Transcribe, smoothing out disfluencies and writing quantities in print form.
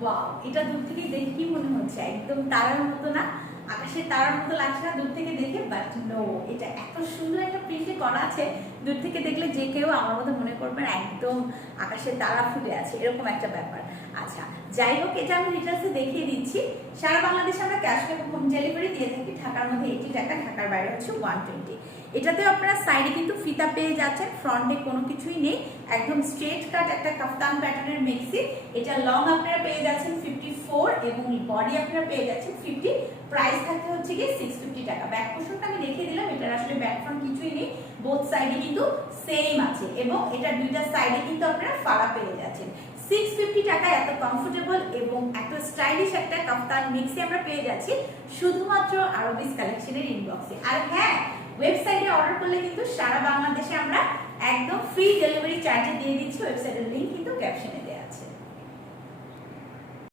Wow, এটা দূর থেকে দেখে কি মনে হচ্ছে? একদম তারার মতো না? আকাশের তারার মতো লাগছে না দূর থেকে দেখে? বাট নো, এটা এত সুন্দর একটা প্রিন্টে করা আছে, দূর থেকে দেখলে যে কেউ আমার মতো মনে করবেন একদম আকাশের তারা ফুটে আছে, এরকম একটা ব্যাপার। আচ্ছা, যাই হোক, এটা আমি ডিটেলসে দেখিয়ে দিচ্ছি। সারা বাংলাদেশে আমরা ক্যাশ হোম ডেলিভারি দিয়ে থাকি। ঢাকার মধ্যে 80 টাকা, ঢাকার বাইরে হচ্ছে 120। এটাতেও আপনারা সাইডে কিন্তু ফিতা পেয়ে যাচ্ছেন, ফ্রন্টে কোনো কিছুই নেই, একদম স্ট্রেট কাট একটা কাফতান প্যাটার্নের মেক্সি। এটা লং আপনারা পেয়ে যাচ্ছেন 54 এবং বডি আপনারা পেয়ে যাচ্ছেন 50। প্রাইস থাকতে হচ্ছে গিয়ে 650 টাকা। ব্যাক পোর্শনটা আমি দেখিয়ে দিলাম, এটার আসলে ব্যাক ফ্রন্ট কিছুই নেই, বোথ সাইডে কিন্তু সেম আছে এবং এটা দুইটা সাইডে কিন্তু আপনারা ফাড়া পেয়ে যাচ্ছেন। 650 টাকায় এত কমফোর্টেবল এবং এত স্টাইলিশ একটা কাফতান মিক্সি আমরা পেয়ে যাচ্ছি শুধুমাত্র আরবিস কালেকশনের ইনবক্সে। আর হ্যাঁ, ওয়েবসাইটে অর্ডার করলে কিন্তু সারা বাংলাদেশে আমরা একদম ফ্রি ডেলিভারি চার্জে দিয়ে দিচ্ছি। ওয়েবসাইটের লিংক কিন্তু ক্যাপশনে